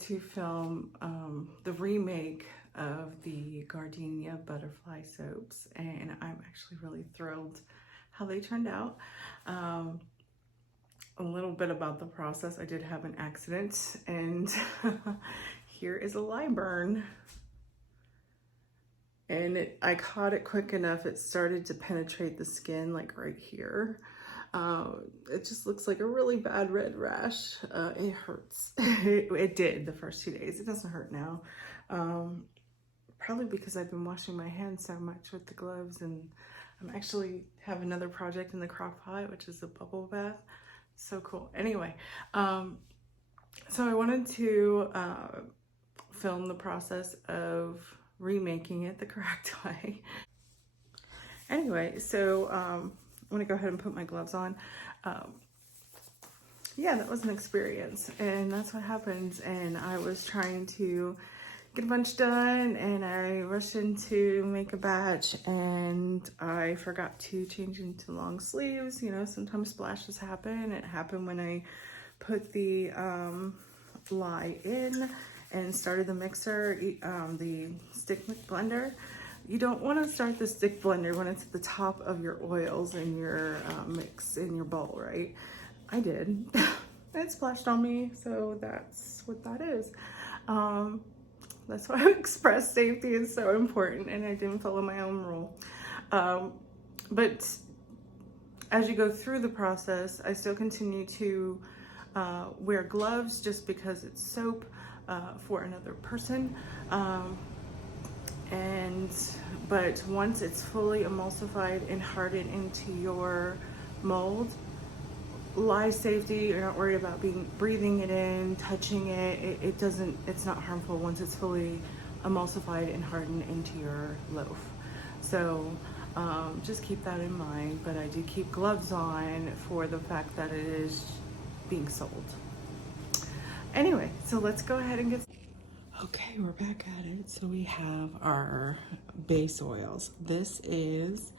to film the remake of the Gardenia butterfly soaps, and I'm actually really thrilled how they turned out. A little bit about the process. I did have an accident, and here is a Lye Burn. And I caught it quick enough, it started to penetrate the skin, like right here. It just looks like a really bad red rash. It hurts. It did the first 2 days. It doesn't hurt now. Probably because I've been washing my hands so much with the gloves, and I'm actually have another project in the crock pot, which is a bubble bath. So cool. Anyway, so I wanted to film the process of remaking it the correct way. Anyway, so I'm gonna go ahead and put my gloves on. Yeah, that was an experience, and that's what happens. And I was trying to get a bunch done, and I rushed in to make a batch, and I forgot to change into long sleeves. You know, sometimes splashes happen. It happened when I put the lye in and started the mixer, the stick blender. You don't want to start the stick blender when it's at the top of your oils in your mix in your bowl, right? I did. It splashed on me, so that's what that is. That's why express safety is so important, and I didn't follow my own rule. But as you go through the process, I still continue to wear gloves just because it's soap for another person. But once it's fully emulsified and hardened into your mold, lye safety, you're not worried about breathing it in, touching it. It's not harmful once it's fully emulsified and hardened into your loaf. So just keep that in mind. But I do keep gloves on for the fact that it is being sold. Anyway, so let's go ahead and get. Okay, we're back at it. So we have our base oils. This is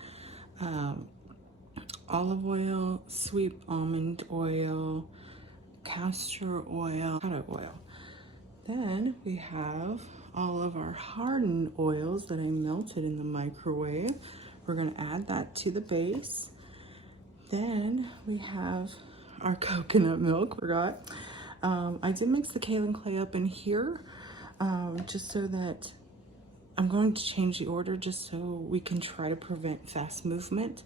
olive oil, sweet almond oil, castor oil, avocado oil. Then we have all of our hardened oils that I melted in the microwave. We're gonna add that to the base. Then we have our coconut milk. Forgot. I did mix the kaolin clay up in here. Just so that I'm going to change the order just so we can try to prevent fast movement.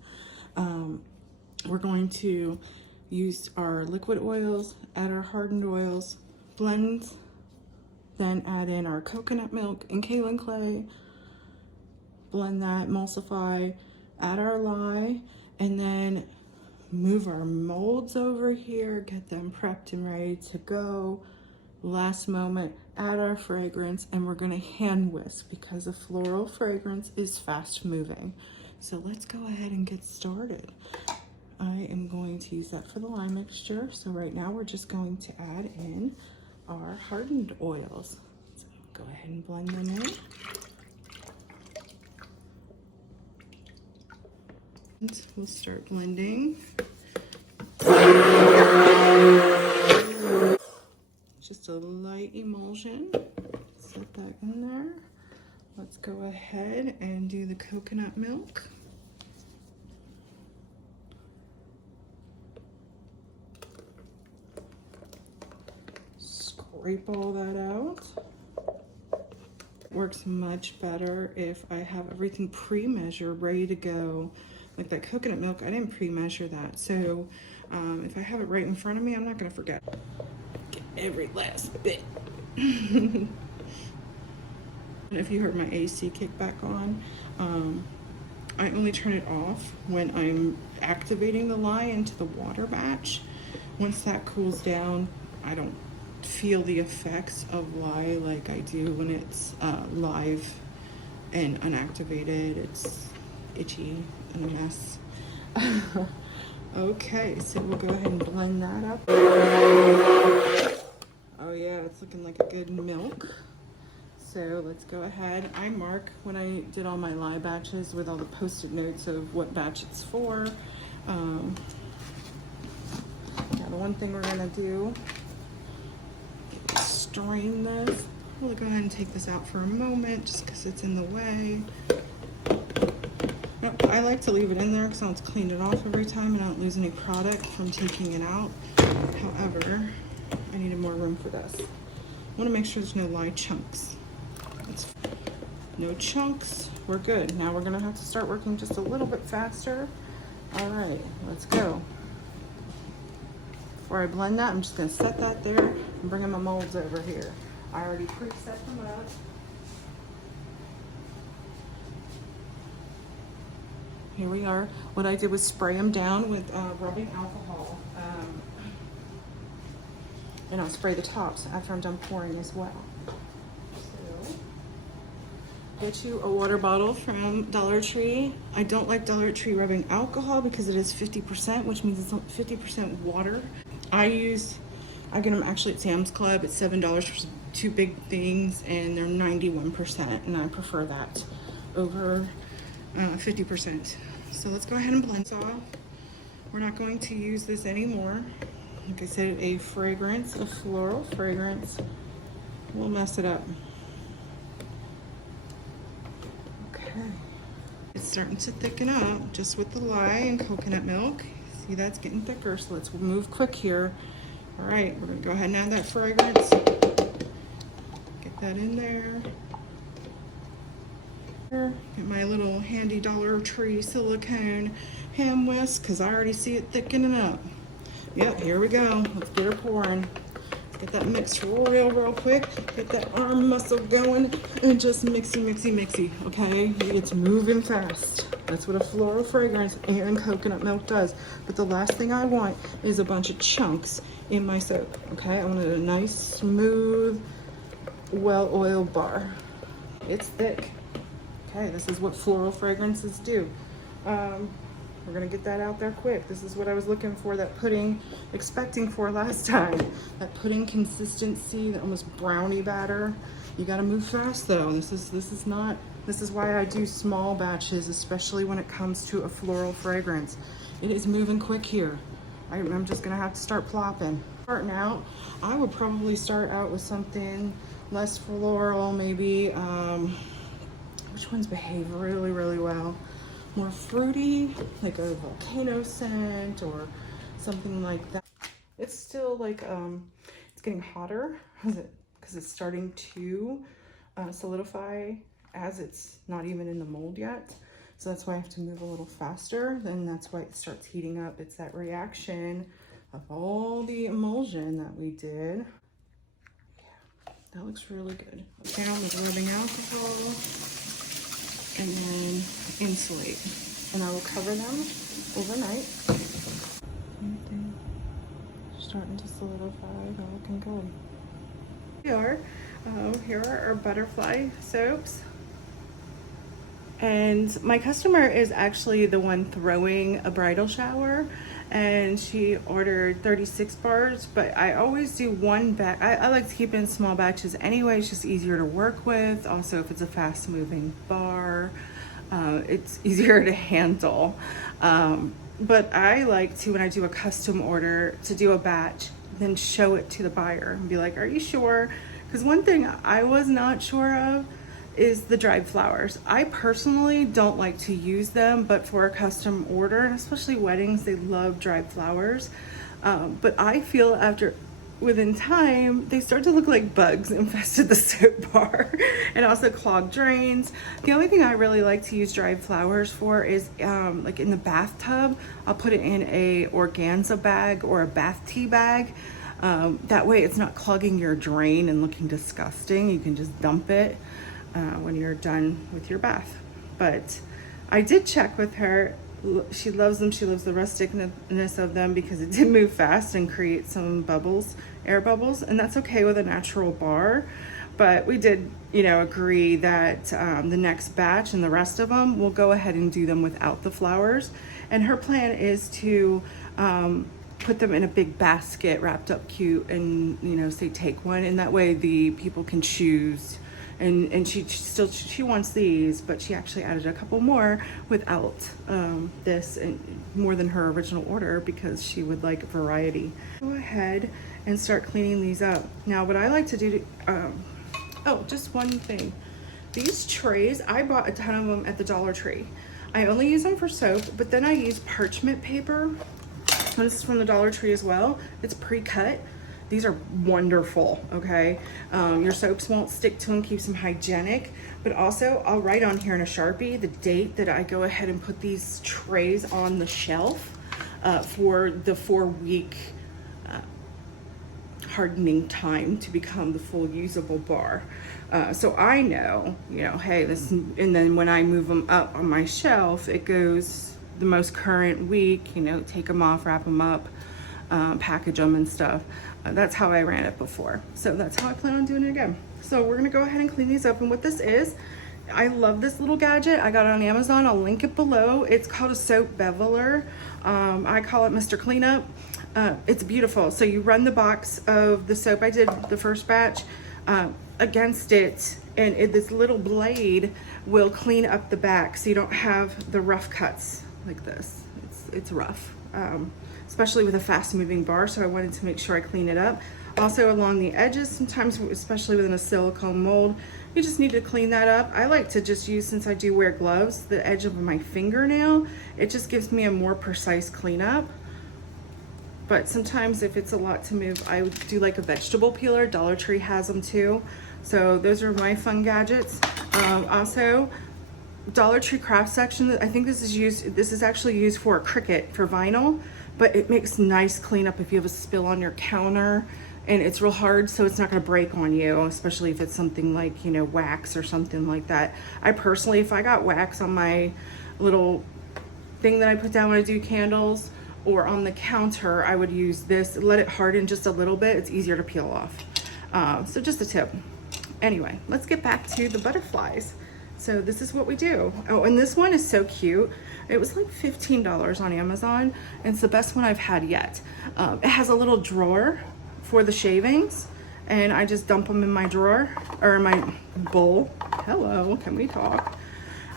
We're going to use our liquid oils, add our hardened oils, blend, then add in our coconut milk and kaolin clay, blend that, emulsify, add our lye, and then move our molds over here, get them prepped and ready to go. Last moment, add our fragrance, and we're gonna hand whisk because a floral fragrance is fast moving. So let's go ahead and get started. I am going to use that for the lye mixture. So right now we're just going to add in our hardened oils. So go ahead and blend them in. And we'll start blending. Just a light emulsion. Set that in there. Let's go ahead and do the coconut milk. Scrape all that out. Works much better if I have everything pre-measured, ready to go. Like that coconut milk, I didn't pre-measure that. So if I have it right in front of me, I'm not gonna forget. Every last bit. And if you heard my AC kick back on, I only turn it off when I'm activating the lye into the water batch. Once that cools down, I don't feel the effects of lye like I do when it's live and unactivated. It's itchy and a mess. Okay, so we'll go ahead and blend that up. Oh yeah, it's looking like a good milk. So let's go ahead. I mark when I did all my lye batches with all the post-it notes of what batch it's for. Now the one thing we're gonna do is strain this. I'll go ahead and take this out for a moment just because it's in the way. Nope, I like to leave it in there because I want to clean it off every time and I don't lose any product from taking it out. However, I needed more room for this. I want to make sure there's no lye chunks. No chunks. We're good. Now we're going to have to start working just a little bit faster. All right, let's go. Before I blend that, I'm just going to set that there and bring my molds over here. I already preset them up. Here we are. What I did was spray them down with rubbing alcohol. And I'll spray the tops after I'm done pouring as well. So, get you a water bottle from Dollar Tree. I don't like Dollar Tree rubbing alcohol because it is 50%, which means it's 50% water. I get them actually at Sam's Club. It's $7 for two big things, and they're 91%, and I prefer that over 50%. So let's go ahead and blend this off. We're not going to use this anymore. Like I said, a fragrance, a floral fragrance. We'll mess it up. Okay. It's starting to thicken up just with the lye and coconut milk. See, that's getting thicker, so let's move quick here. All right, we're gonna go ahead and add that fragrance. Get that in there. Get my little handy Dollar Tree silicone hand whisk because I already see it thickening up. Yep, here we go. Let's get her pouring. Let's get that mixed real quick. Get that arm muscle going and just mixy, okay? It's moving fast. That's what a floral fragrance and coconut milk does. But the last thing I want is a bunch of chunks in my soap, okay? I want a nice, smooth, well-oiled bar. It's thick. Okay, this is what floral fragrances do. We're gonna get that out there quick. This is what I was looking for, that pudding, expecting for last time. That pudding consistency, that almost brownie batter. You gotta move fast though. This is why I do small batches, especially when it comes to a floral fragrance. It is moving quick here. I'm just gonna have to start plopping. Starting out, I would probably start out with something less floral, maybe, which ones behave really well? More fruity, like a volcano scent or something like that. It's still like, it's getting hotter because it's starting to solidify as it's not even in the mold yet. So that's why I have to move a little faster. Then that's why it starts heating up. It's that reaction of all the emulsion that we did. Yeah, that looks really good. Down with rubbing alcohol. And then insulate. And I will cover them overnight. Starting to solidify, they're looking good. Here are our butterfly soaps. And my customer is actually the one throwing a bridal shower, and she ordered 36 bars, but I always do one batch. I like to keep it in small batches anyway. It's just easier to work with. Also, if it's a fast moving bar, it's easier to handle. But I like to, when I do a custom order, to do a batch, then show it to the buyer and be like, are you sure? Because one thing I was not sure of is the dried flowers. I personally don't like to use them, but for a custom order, and especially weddings, they love dried flowers. But I feel within time, they start to look like bugs infested the soap bar and also clog drains. The only thing I really like to use dried flowers for is like in the bathtub, I'll put it in a organza bag or a bath tea bag. That way it's not clogging your drain and looking disgusting. You can just dump it when you're done with your bath. But I did check with her. She loves them. She loves the rusticness of them because it did move fast and create some bubbles, air bubbles, and that's okay with a natural bar. But we did, agree that the next batch and the rest of them, we'll go ahead and do them without the flowers. And her plan is to put them in a big basket wrapped up cute and, say take one. And that way the people can choose and she wants these, but she actually added a couple more without this, and more than her original order, because she would like variety. Go ahead and start cleaning these up. Now what I like to do, oh, just one thing. These trays, I bought a ton of them at the Dollar Tree. I only use them for soap, but then I use parchment paper. This is from the Dollar Tree as well. It's pre-cut. These are wonderful, okay? Your soaps won't stick to them, keeps them hygienic, but also I'll write on here in a Sharpie the date that I go ahead and put these trays on the shelf for the 4-week hardening time to become the full usable bar. So I know, you know, hey, this, and then when I move them up on my shelf, it goes the most current week, you know, take them off, wrap them up, package them and stuff. That's how I ran it before. So that's how I plan on doing it again. So we're gonna go ahead and clean these up. And what this is, I love this little gadget. I got it on Amazon. I'll link it below. It's called a soap beveler. I call it Mr. Cleanup. It's beautiful. So you run the box of the soap I did the first batch against it, and this little blade will clean up the back so you don't have the rough cuts like this. It's rough, especially with a fast moving bar, so I wanted to make sure I clean it up. Also along the edges, sometimes, especially within a silicone mold, you just need to clean that up. I like to just use, since I do wear gloves, the edge of my fingernail. It just gives me a more precise cleanup. But sometimes if it's a lot to move, I would do like a vegetable peeler. Dollar Tree has them too. So those are my fun gadgets. Also, Dollar Tree craft section, I think this is actually used for Cricut, for vinyl, but it makes nice cleanup if you have a spill on your counter, and it's real hard, so it's not gonna break on you, especially if it's something like, you know, wax or something like that. I personally, if I got wax on my little thing that I put down when I do candles, or on the counter, I would use this, let it harden just a little bit. It's easier to peel off. So just a tip. Anyway, let's get back to the butterflies. So this is what we do. Oh, and this one is so cute. It was like $15 on Amazon, and it's the best one I've had yet. It has a little drawer for the shavings, and I just dump them in my drawer, or in my bowl. Hello, can we talk?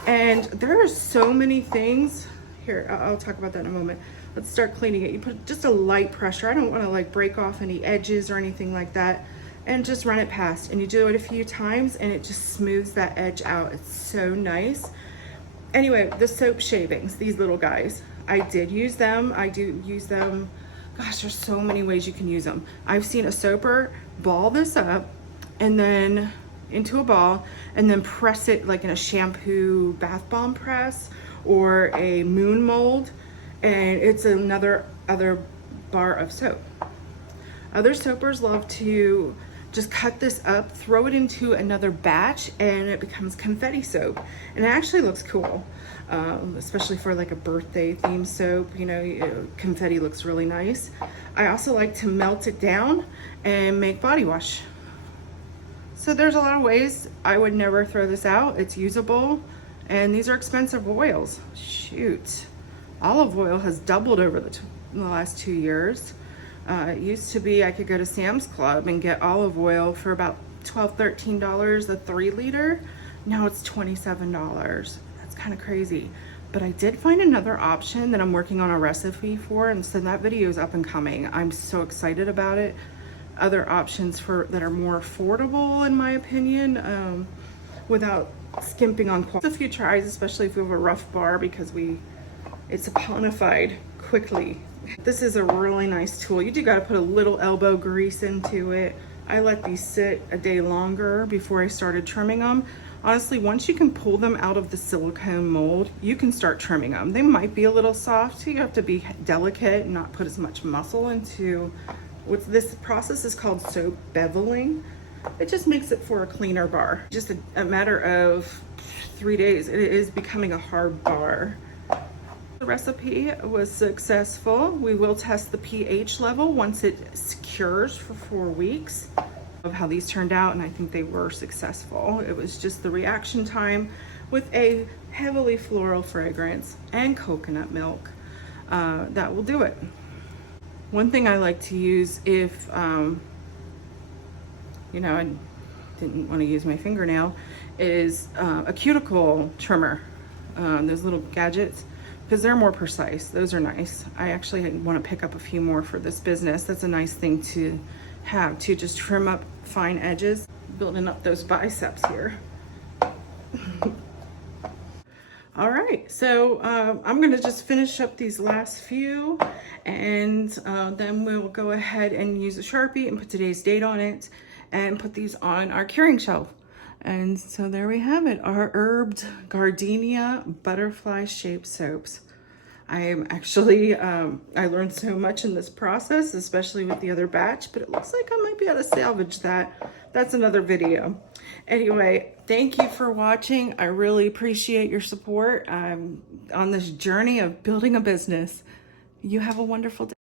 And there are so many things. Here, I'll talk about that in a moment. Let's start cleaning it. You put just a light pressure. I don't want to like break off any edges or anything like that. And just run it past. And you do it a few times and it just smooths that edge out. It's so nice. Anyway, the soap shavings, these little guys, I did use them. I do use them. Gosh, there's so many ways you can use them. I've seen a soaper ball this up and then into a ball and then press it like in a shampoo bath bomb press or a moon mold, and it's other bar of soap. Other soapers love to just cut this up, throw it into another batch, and it becomes confetti soap. And it actually looks cool, especially for like a birthday themed soap. You know, confetti looks really nice. I also like to melt it down and make body wash. So there's a lot of ways. I would never throw this out. It's usable, and these are expensive oils. Shoot, olive oil has doubled over the last 2 years. It used to be I could go to Sam's Club and get olive oil for about $12, $13 a 3 liter. Now it's $27. That's kind of crazy. But I did find another option that I'm working on a recipe for, and so that video is up and coming. I'm so excited about it. Other options that are more affordable, in my opinion, without skimping on quality. The few tries, especially if you have a rough bar, because it's saponified quickly. This is a really nice tool. You do got to put a little elbow grease into it. I let these sit a day longer before I started trimming them. Honestly, once you can pull them out of the silicone mold, you can start trimming them. They might be a little soft, so you have to be delicate and not put as much muscle into this process is called soap beveling. It just makes it for a cleaner bar. Just a matter of 3 days, it is becoming a hard bar. The recipe was successful. We will test the pH level once it cures for 4 weeks of how these turned out, and I think they were successful. It was just the reaction time with a heavily floral fragrance and coconut milk that will do it. One thing I like to use if, you know, didn't want to use my fingernail, is a cuticle trimmer. Those little gadgets, because they're more precise. Those are nice. I actually want to pick up a few more for this business. That's a nice thing to have, to just trim up fine edges, building up those biceps here. All right, so I'm gonna just finish up these last few, and then we'll go ahead and use a Sharpie and put today's date on it and put these on our curing shelf. And so there we have it, our herbed Gardenia butterfly shaped soaps. I am actually, I learned so much in this process, especially with the other batch, but it looks like I might be able to salvage that. That's another video. Anyway, thank you for watching. I really appreciate your support on this journey of building a business. You have a wonderful day.